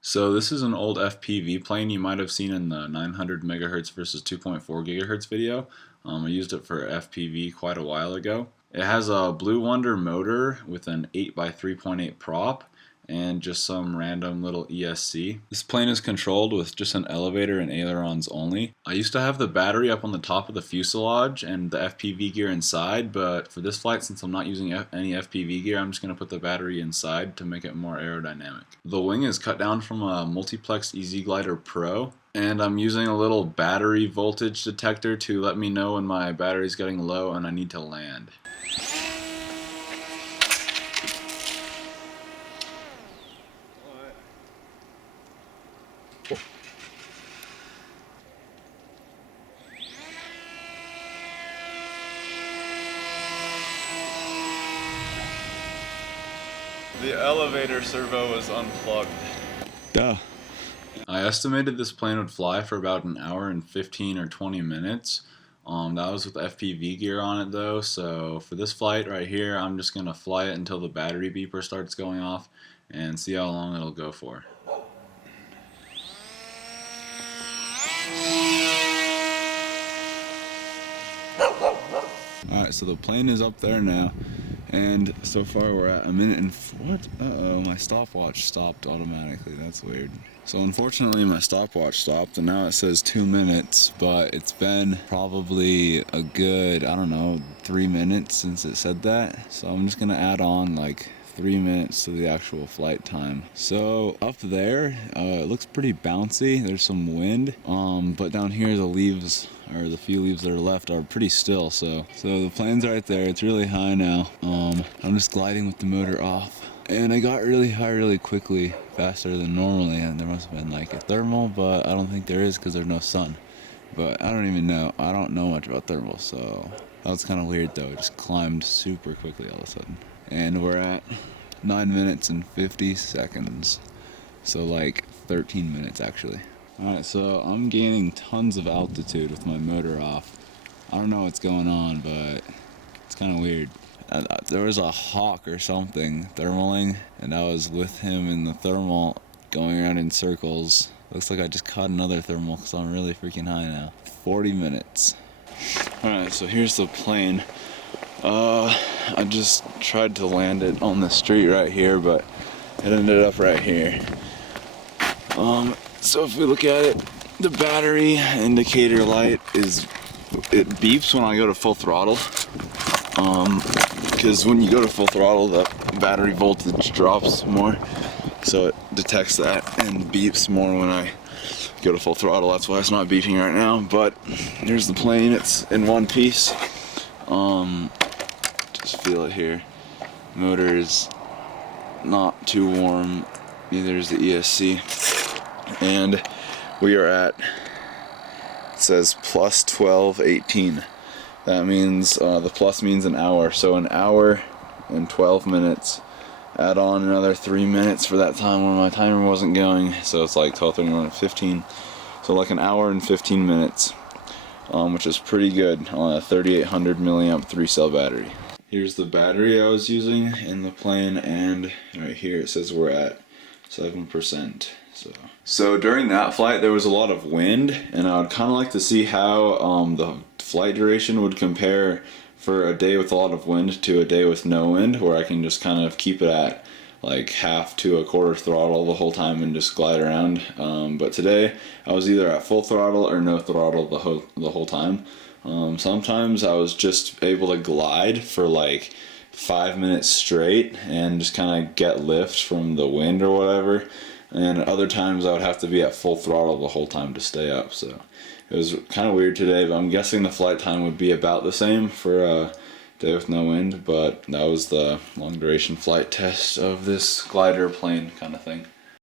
So this is an old FPV plane you might have seen in the 900 megahertz versus 2.4 gigahertz video. I used it for FPV quite a while ago. It has a Blue Wonder motor with an 8x3.8 prop and just some random little ESC. This plane is controlled with just an elevator and ailerons only. I used to have the battery up on the top of the fuselage and the FPV gear inside, but for this flight, since I'm not using any FPV gear, I'm just going to put the battery inside to make it more aerodynamic. The wing is cut down from a Multiplex Easy Glider Pro, and I'm using a little battery voltage detector to let me know when my battery's getting low and I need to land. The elevator servo was unplugged. Duh. I estimated this plane would fly for about an hour and 15 or 20 minutes. That was with FPV gear on it though, so for this flight right here, I'm just going to fly it until the battery beeper starts going off and see how long it'll go for. Alright, so the plane is up there now, and so far we're at a minute and what? Uh-oh, my stopwatch stopped automatically. That's weird. So unfortunately my stopwatch stopped and now it says 2 minutes, but it's been probably a good, I don't know, 3 minutes since it said that. So I'm just gonna add on like 3 minutes to the actual flight time. So up there, it looks pretty bouncy. There's some wind, but down here the leaves, or the few leaves that are left, are pretty still. So the plane's right there. It's really high now. I'm just gliding with the motor off. And I got really high really quickly, faster than normally, and there must have been like a thermal, but I don't think there is because there's no sun. But I don't even know. I don't know much about thermal, so that was kind of weird though. It just climbed super quickly all of a sudden. And we're at 9 minutes and 50 seconds. So like 13 minutes actually. Alright, so I'm gaining tons of altitude with my motor off. I don't know what's going on, but it's kind of weird. There was a hawk or something thermaling, and I was with him in the thermal going around in circles. Looks like I just caught another thermal because I'm really freaking high now. 40 minutes. Alright, so here's the plane. I just tried to land it on the street right here, but it ended up right here. So if we look at it, the battery indicator light it beeps when I go to full throttle. Because when you go to full throttle, the battery voltage drops more, so it detects that and beeps more when I go to full throttle. That's why it's not beeping right now. But here's the plane. It's in one piece. Just feel it here. Motor is not too warm. Neither is the ESC. And we are at, it says plus 12:18. That means, the plus means an hour. So an hour and 12 minutes. Add on another 3 minutes for that time when my timer wasn't going. So it's like 12:31 and 15. So like an hour and 15 minutes, which is pretty good on a 3800 milliamp 3-cell battery. Here's the battery I was using in the plane, and right here it says we're at 7%. So during that flight there was a lot of wind, and I would kind of like to see how the flight duration would compare for a day with a lot of wind to a day with no wind, where I can just kind of keep it at like half to a quarter throttle the whole time and just glide around. But today I was either at full throttle or no throttle the whole time. Sometimes I was just able to glide for like 5 minutes straight and just kind of get lift from the wind or whatever. And other times I would have to be at full throttle the whole time to stay up. So it was kind of weird today, but I'm guessing the flight time would be about the same for a day with no wind. But that was the long duration flight test of this glider plane kind of thing.